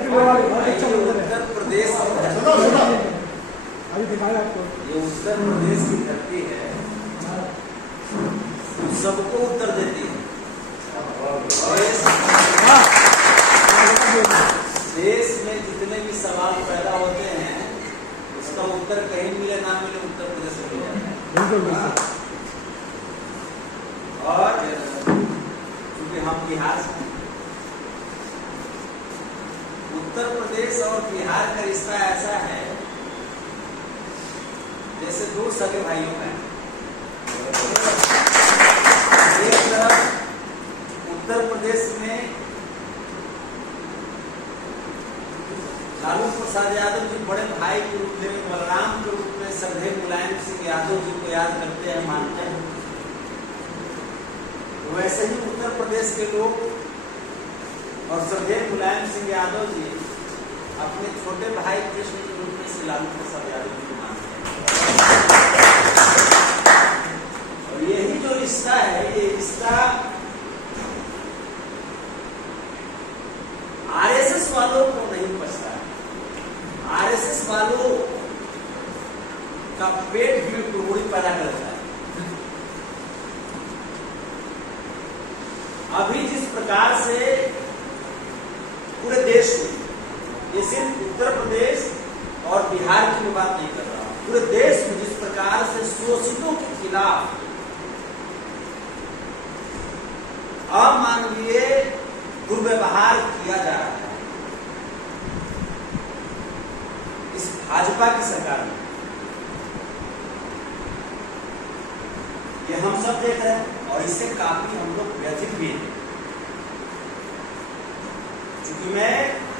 उत्तर प्रदेश अभी दिखाया आपको, ये उत्तर प्रदेश की धरती है, सबको उत्तर देती है। देश में जितने भी सवाल पैदा होते हैं उसका उत्तर कहीं मिले ना मिले उत्तर प्रदेश में मिल जाता है। और क्योंकि हम बिहार से, उत्तर प्रदेश और बिहार का रिश्ता ऐसा है जैसे दो सगे भाइयों का है। एक तरफ उत्तर प्रदेश में लालू प्रसाद यादव जी बड़े भाई के रूप में, बलराम के रूप में श्रद्धेय मुलायम सिंह यादव जी को याद करते हैं, मानते हैं। वैसे ही उत्तर प्रदेश के लोग और श्रद्धेय मुलायम सिंह यादव जी अपने छोटे भाई कृष्ण के रूप में श्री लालू प्रसाद यादव जी को मानते हैं। और यही जो रिश्ता है, ये रिश्ता आरएसएस वालों को नहीं पछता है। आरएसएस वालों का पेट भी टुकड़ी पैदा करता है। अभी जिस प्रकार से पूरे देश में, ये सिर्फ उत्तर प्रदेश और बिहार की मैं बात नहीं कर रहा हूं, पूरे देश में जिस प्रकार से शोषितों के खिलाफ अमानवीय दुर्व्यवहार किया जा रहा है इस भाजपा की सरकार में, ये हम सब देख रहे हैं और इससे काफी हम लोग व्यथित भी हैं। क्योंकि मैं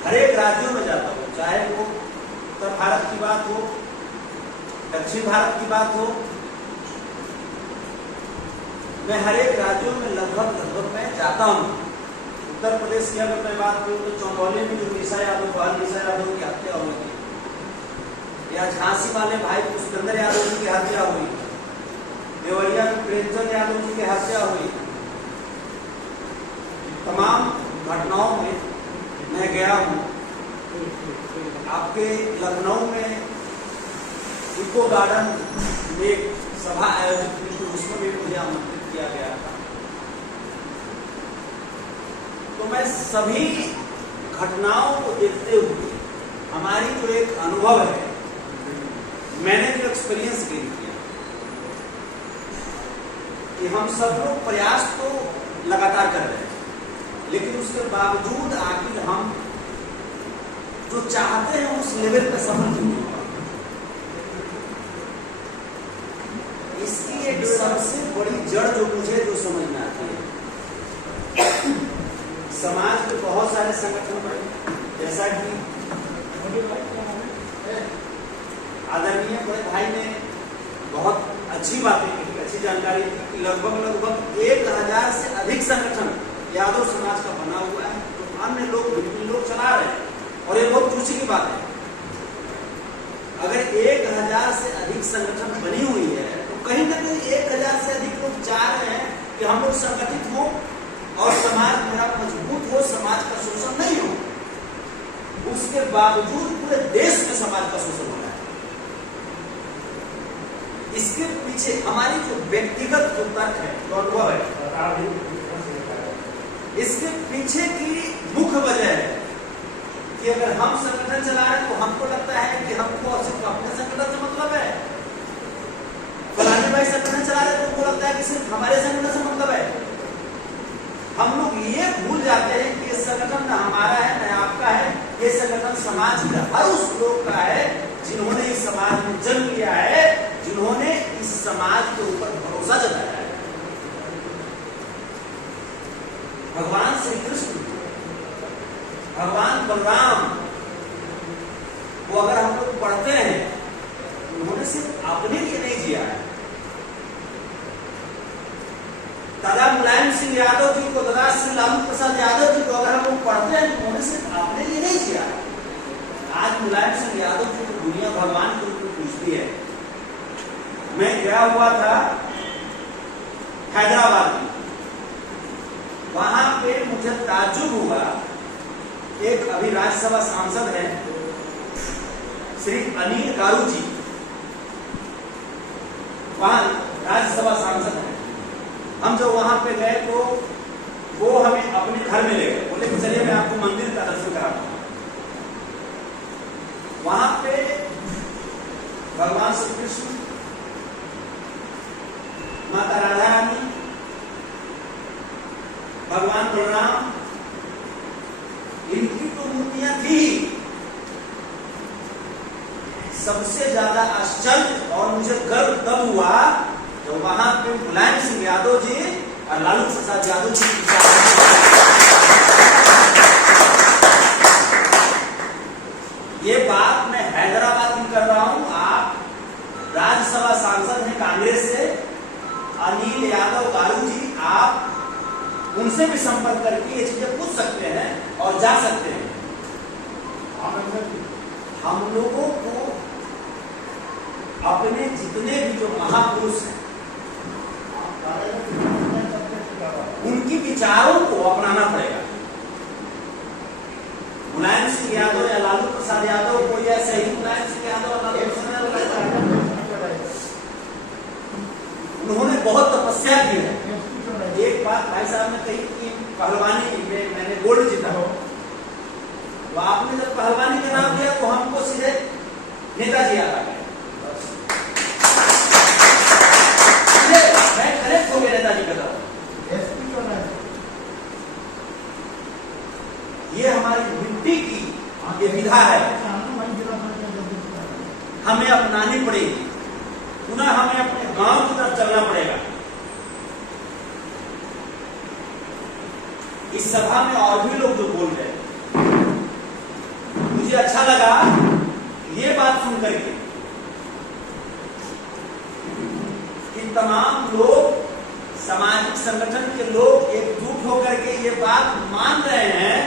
हर एक राज्यों में जाता हूँ, चाहे वो उत्तर भारत की बात हो, दक्षिण भारत की बात हो, मैं हर एक राज्यों में लगभग मैं जाता हूँ। उत्तर प्रदेश की अगर मैं बात करूँ तो चंदौली में जो निशा यादव की हत्या हुई थी, या झांसी वाले भाई पुष्पेंद्र यादव जी की हत्या हुई, देवरिया में प्रेमचंद यादव जी की हत्या हुई, तमाम घटनाओं में मैं गया हूँ। आपके लखनऊ में इको गार्डन में एक सभा आयोजित हुई थी, उसमें भी मुझे आमंत्रित किया गया था। तो मैं सभी घटनाओं को देखते हुए हमारी जो एक अनुभव है, मैंने जो एक्सपीरियंस गेन किया कि हम सब लोग प्रयास तो लगातार कर रहे हैं, लेकिन उसके बावजूद आखिर हम जो चाहते हैं उस लेवल पे सफल क्यों नहीं हुआ। इसकी एक सबसे बड़ी जड़ जो मुझे समझ में आती है, समाज में बहुत सारे संगठन बने, जैसा कि आदरणीय बड़े भाई ने बहुत अच्छी बातें की, अच्छी जानकारी दी कि लगभग 1000 से अधिक संगठन यादव समाज का बना हुआ है, तो अन्य लोग विभिन्न लोग चला रहे हैं। और ये बहुत खुशी की बात है। अगर 1000 से अधिक संगठन बनी हुई है तो कहीं ना कहीं 1000 से अधिक लोग चाह रहे हैं कि हम लोग संगठित हो और समाज मेरा मजबूत हो, समाज का शोषण नहीं हो। उसके बावजूद पूरे देश में समाज का शोषण हो रहा है। इसके पीछे हमारी जो व्यक्तिगत जो तर्क है, जो अनुभव है, इसके पीछे की मुख्य वजह है कि अगर हम संगठन चला रहे हैं तो हमको लगता है कि हमको सिर्फ अपने संगठन से मतलब है। फलानी भाई संगठन चला रहे हैं तो उनको लगता है कि सिर्फ हमारे संगठन से मतलब है। हम लोग ये भूल जाते हैं कि ये संगठन न हमारा है न आपका है, ये संगठन समाज का हर उस लोग का है जिन्होंने इस समाज में जन्म लिया है, जिन्होंने इस समाज के ऊपर भरोसा जताया है। भगवान श्री कृष्ण, भगवान बलराम को अगर हम लोग पढ़ते हैं, उन्होंने सिर्फ अपने लिए नहीं जिया है। दादा मुलायम सिंह यादव जी को, दादा श्री लालू प्रसाद यादव जी को अगर हम लोग पढ़ते हैं तो उन्होंने सिर्फ अपने लिए नहीं जिया है। आज मुलायम सिंह यादव जी को दुनिया भगवान के रूप में पूछती है। मैं गया हुआ था हैदराबाद में, वहां पे मुझे ताज्जुब हुआ एक अभी राज्यसभा सांसद हैं श्री अनिल गारू जी, वहां राज्यसभा सांसद हैं। हम जब वहां पे गए तो वो हमें अपने घर में ले गए, बोले कि चलिए मैं आपको मंदिर का दर्शन कराता हूं। वहां पे भगवान श्री कृष्ण, माता राधा रानी, भगवान बलराम, इनकी तो मूर्तियां थी। सबसे ज्यादा आश्चर्य और मुझे गर्व तब हुआ जब वहां पे मुलायम सिंह यादव जी और लालू प्रसाद यादव जी ये बात मैं हैदराबाद में कर रहा हूं। आप राज्यसभा सांसद हैं कांग्रेस से, अनिल यादव गारू जी, आप उनसे भी संपर्क करके ये चीजें पूछ सकते हैं और जा सकते हैं। हम लोगों को अपने जितने भी जो महापुरुष हैं उनकी विचारों को अपनाना पड़ेगा। मुलायम सिंह यादव या लालू प्रसाद यादव को या सही मुलायम सिंह यादव और लालू प्रसाद यादव उन्होंने बहुत तपस्या की है। एक बात भाई साहब ने कही कि पहलवानी में मैंने गोल्ड जीता हो, तो आपने जब पहलवानी का नाम लिया तो हमको सीधे नेताजी याद आ गए। मैं करेक्ट हो गया नेताजी का नाम। ये हमारी मिट्टी की ये विधा है, हमें अपनानी पड़ेगी। पुनः हमें अपने गांव की तरफ चलना पड़ेगा। इस सभा में और भी लोग जो बोल रहे, मुझे अच्छा लगा ये बात सुन करके कि तमाम लोग, सामाजिक संगठन के लोग एकजुट होकर के ये बात मान रहे हैं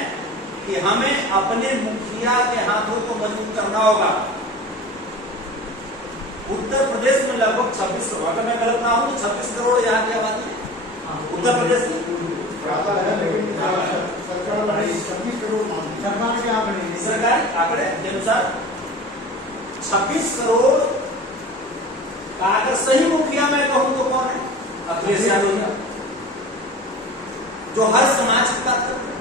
कि हमें अपने मुखिया के हाथों को मजबूत करना होगा। उत्तर प्रदेश में लगभग 26 करोड़, अगर मैं गलत ना हूं तो 26 करोड़ यहाँ की आबादी है उत्तर प्रदेश में। सरकारी आंकड़े के अनुसार 26 करोड़ का अगर सही मुखिया मैं कहूं तो कौन है? अखिलेश यादव, जो हर समाज की बात करते हैं।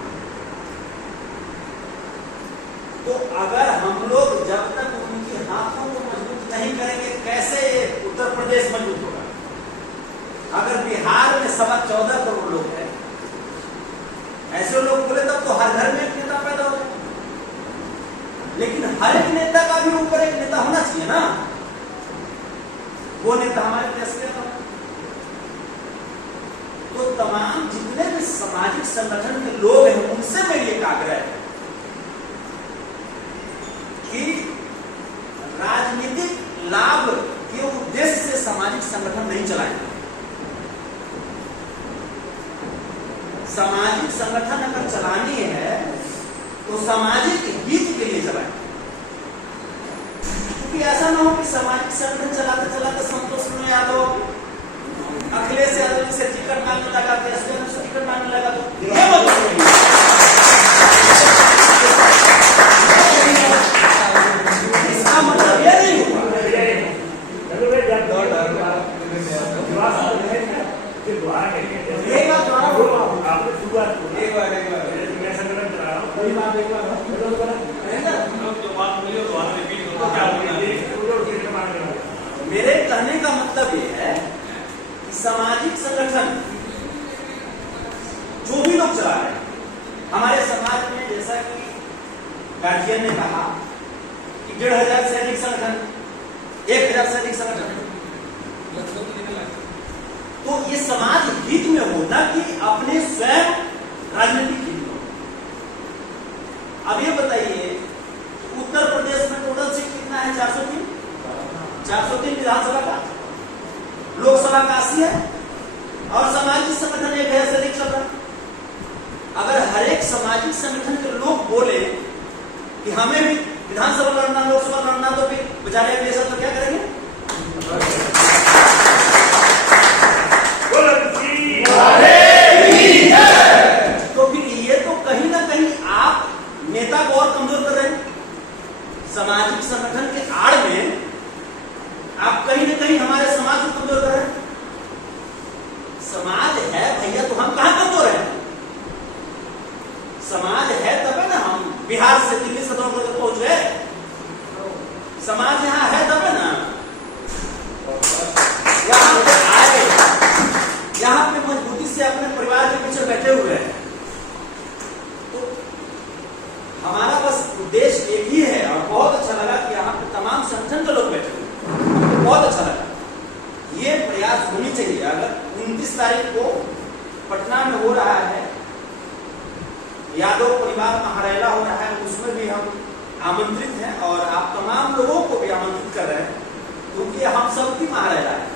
तो अगर हम लोग जब तक उनके हाथों को मजबूत नहीं करेंगे, कैसे उत्तर प्रदेश मजबूत होगा? अगर बिहार में 14.25 करोड़ लोग हैं, ऐसे लोग बोले तब तो हर घर में एक नेता पैदा हो। लेकिन हर एक नेता का भी ऊपर एक नेता होना चाहिए ना। वो नेता हमारे देश के था। तो तमाम जितने भी सामाजिक संगठन के लोग हैं उनसे मेरी एक आग्रह है कि राजनीतिक लाभ के उद्देश्य से सामाजिक संगठन नहीं चलाएं। सामाजिक संगठन अगर चलानी है तो सामाजिक हित के लिए चलाएं। क्योंकि ऐसा ना हो कि सामाजिक संगठन चलाते चलाते संतोष यादव, अखिलेश यादव से टिकट मांगने लगा, टिकट मांगने लगा, तो ये इसका मतलब ये नहीं हुआ। मेरे कहने का मतलब ये है कि सामाजिक संगठन जो भी लोग चला रहे हैं हमारे समाज में, जैसा कि गार्जियन ने कहा कि 1,500 से अधिक संगठन, 1,000 से अधिक संगठन, तो ये समाज हित में हो, ना कि अपने स्वयं राजनीतिक हित में। अब ये बताइए उत्तर प्रदेश में टोटल सीट कितना है? 403 विधानसभा का, लोकसभा का 80 है, और सामाजिक संगठन 1,000 से अधिक चल रहा है। अगर हर एक सामाजिक संगठन के लोग बोले कि हमें भी विधानसभा लड़ना, लोकसभा लड़ना, तो फिर बेचारे अगले साल तो क्या करेंगे? तो फिर ये तो कहीं ना कहीं आप नेता कमजोर कर रहे हैं। सामाजिक संगठन के आड़ में आप कहीं ना कहीं हमारे समाज को कमजोर कर रहे हैं। समाज है भैया तो हम कहां कमजोर हैं? समाज है तब है ना हम बिहार से दिल्ली से दौड़ कर पहुंच गए। समाज यहाँ है तब है ना यहाँ पे आए, यहाँ पे मजबूती से अपने परिवार के पीछे बैठे हुए हैं। तो हमारा बस उद्देश्य एक ही है और बहुत अच्छा लगा कि यहाँ पे तमाम संगठन के लोग बैठे हुए, बहुत अच्छा लगा। ये प्रयास होनी चाहिए। अगर 29 तारीख को पटना में हो रहा है यादव परिवार महारैला हो रहा है, उसमें भी हम आमंत्रित हैं और आप तमाम लोगों को भी आमंत्रित कर रहे हैं, क्योंकि हम सबकी महारैला है।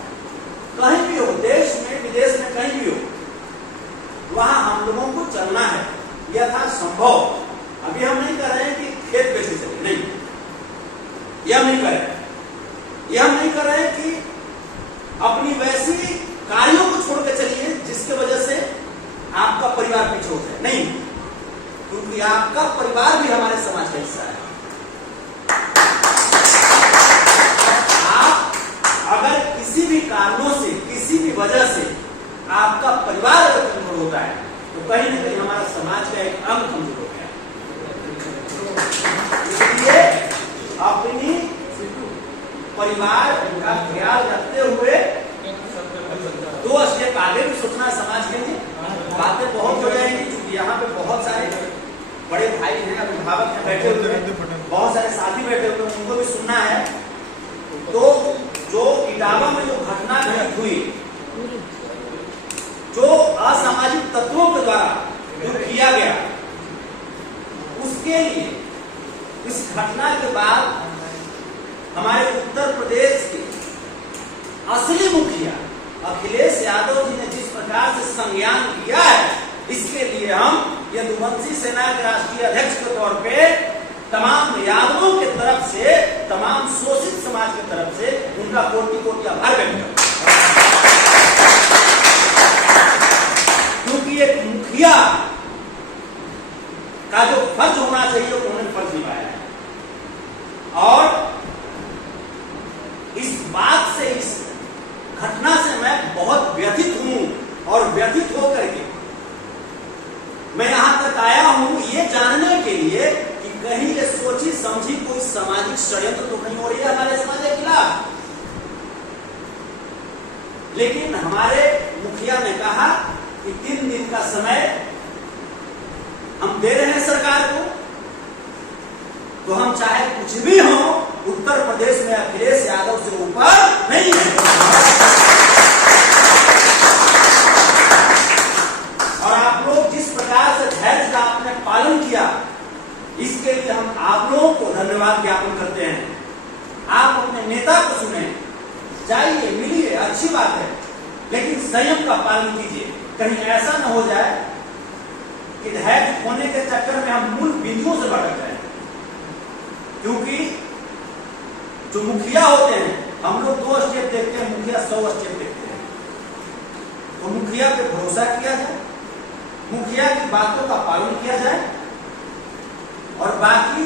कहीं भी हो, देश में विदेश में कहीं भी हो, वहां हम लोगों को चलना है यथासंभव। अभी हम नहीं कर रहे हैं कि खेत बेचे चले, नहीं, यह नहीं कर रहे। यह हम नहीं कर रहे हैं कि अपनी वैसी कार्यों को छोड़ के चलिए जिसके वजह से आपका परिवार पीछे हो जाए, नहीं, क्योंकि आपका परिवार भी हमारे समाज का हिस्सा है। आप अगर किसी भी कारणों से, किसी भी वजह से आपका परिवार अगर कमजोर होता है तो कहीं ना कहीं हमारा समाज का एक अंग कमजोर हो गया। इसलिए अपनी परिवार का ख्याल रखते हुए 2 स्टेप आगे भी सोचना समाज के लिए। बातें बहुत हो जाएंगी क्योंकि यहाँ पे बहुत सारे बड़े भाई हैं, अभिभावक हैं बैठे हुए हैं, बहुत सारे साथी बैठे हुए हैं, उनको भी सुनना है। तो जो इटावा में जो घटना घटित हुई, जो असामाजिक तत्वों के द्वारा जो किया गया, उसके लिए इस घटना के बाद हमारे उत्तर प्रदेश के असली मुखिया अखिलेश यादव जी ने जिस प्रकार से संज्ञान लिया है, इसके लिए हम यदुवंशी सेना के राष्ट्रीय अध्यक्ष के तौर पे तमाम यादवों के तरफ से, तमाम शोषित समाज की तरफ से उनका कोटि कोटि आभार व्यक्त करते हैं। क्योंकि एक मुखिया का जो फर्ज होना चाहिए उन्होंने फर्ज निभाया है। और इस बात से, इस घटना से मैं बहुत व्यथित हूं और व्यथित होकर के मैं यहां तक आया हूं ये जानने के लिए कि कहीं ये सोची समझी कोई सामाजिक षड्यंत्र तो नहीं हो रही है हमारे समाज के खिलाफ। लेकिन हमारे मुखिया ने कहा कि 3 दिन का समय हम दे रहे हैं सरकार को, तो हम चाहे कुछ भी हो, उत्तर प्रदेश में अखिलेश यादव से ऊपर नहीं है। और आप लोग जिस प्रकार से धैर्य का आपने पालन किया, इसके लिए हम आप लोगों को धन्यवाद ज्ञापन करते हैं। आप अपने नेता को सुने, जाइए, मिलिए, अच्छी बात है, लेकिन संयम का पालन कीजिए। कहीं ऐसा न हो जाए कि धैर्य खोने के चक्कर में हम मूल बिंदुओं से भटक जाए। क्योंकि जो मुखिया होते हैं, हम लोग 2 स्टेप देखते हैं, मुखिया 100 स्टेप देखते हैं। तो मुखिया पे भरोसा किया जाए, मुखिया की बातों का पालन किया जाए, और बाकी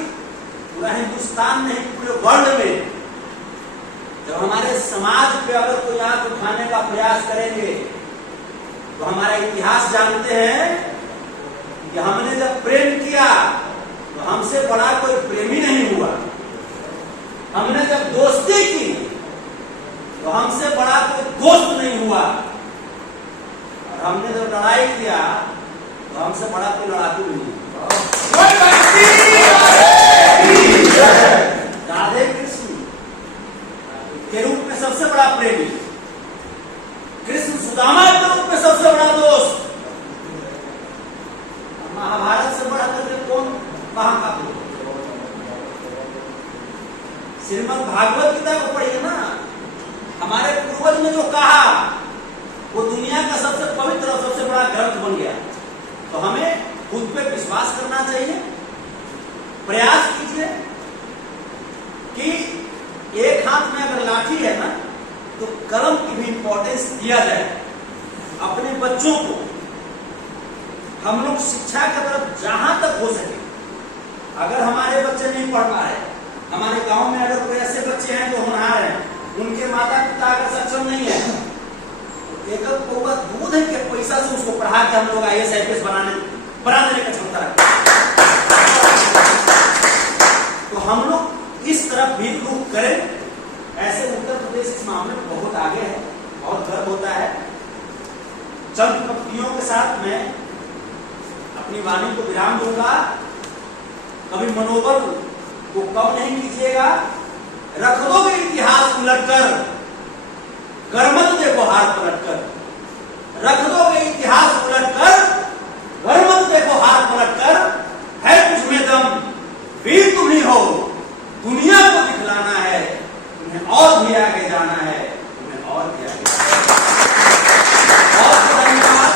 पूरा हिंदुस्तान नहीं, पूरे वर्ल्ड में जब हमारे समाज पे अगर कोई आंख उठाने का प्रयास करेंगे तो हमारा इतिहास जानते हैं कि हमने जब प्रेम किया तो हमसे बड़ा कोई प्रेमी नहीं हुआ। हमने जब दोस्ती की तो हमसे बड़ा कोई दोस्त नहीं हुआ। और हमने जब लड़ाई किया तो हमसे बड़ा कोई लड़ाकू नहीं हुआ। राधे कृष्ण के रूप में सबसे बड़ा प्रेमी, कृष्ण सुदामा के रूप में सबसे बड़ा दोस्त, महाभारत से बड़ा करके कौन कहां का? श्रीमद् भागवत गीता को पढ़िए ना, हमारे पूर्वज ने जो कहा वो दुनिया का सबसे पवित्र और सबसे बड़ा ग्रंथ बन गया। तो हमें खुद पे विश्वास करना चाहिए, प्रयास कीजिए कि एक हाथ में अगर लाठी है ना तो कलम की भी इंपॉर्टेंस दिया जाए। अपने बच्चों को हम लोग शिक्षा की तरफ जहां तक हो सके अगर हमारे बच्चे नहीं पढ़ पा रहे, हमारे गांव में अगर कोई ऐसे बच्चे हैं जो होनहार हैं, उनके माता पिता अगर सक्षम नहीं है, तो एक पौवा दूध है के पैसा से उसको पढ़ा के हम लोग IAS IPS बना देने का क्षमता रखते हैं। तो हम लोग इस तरफ भी रुख करें। ऐसे उत्तर प्रदेश इस मामले में बहुत आगे है और गर्व होता है। चंद पंक्तियों के साथ मैं अपनी वाणी को विराम दूंगा। कभी मनोबल को कम नहीं कीजिएगा, रख दोगे इतिहास उलटकर, कर मत देखो हार पलटकर, रख दोगे इतिहास उलटकर, कर मत देखो हार पलटकर, है तुझ में दम, वीर तुम ही हो, दुनिया को दिखलाना है, तुम्हें और भी आगे जाना है, तुम्हें और भी आगे जाना है। बहुत बहुत धन्यवाद,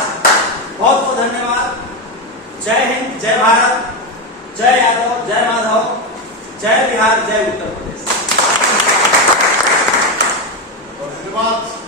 बहुत बहुत धन्यवाद। जय हिंद, जय भारत, जय यादव, जय माधव, जय बिहार, जय उत्तर प्रदेश। धन्यवाद।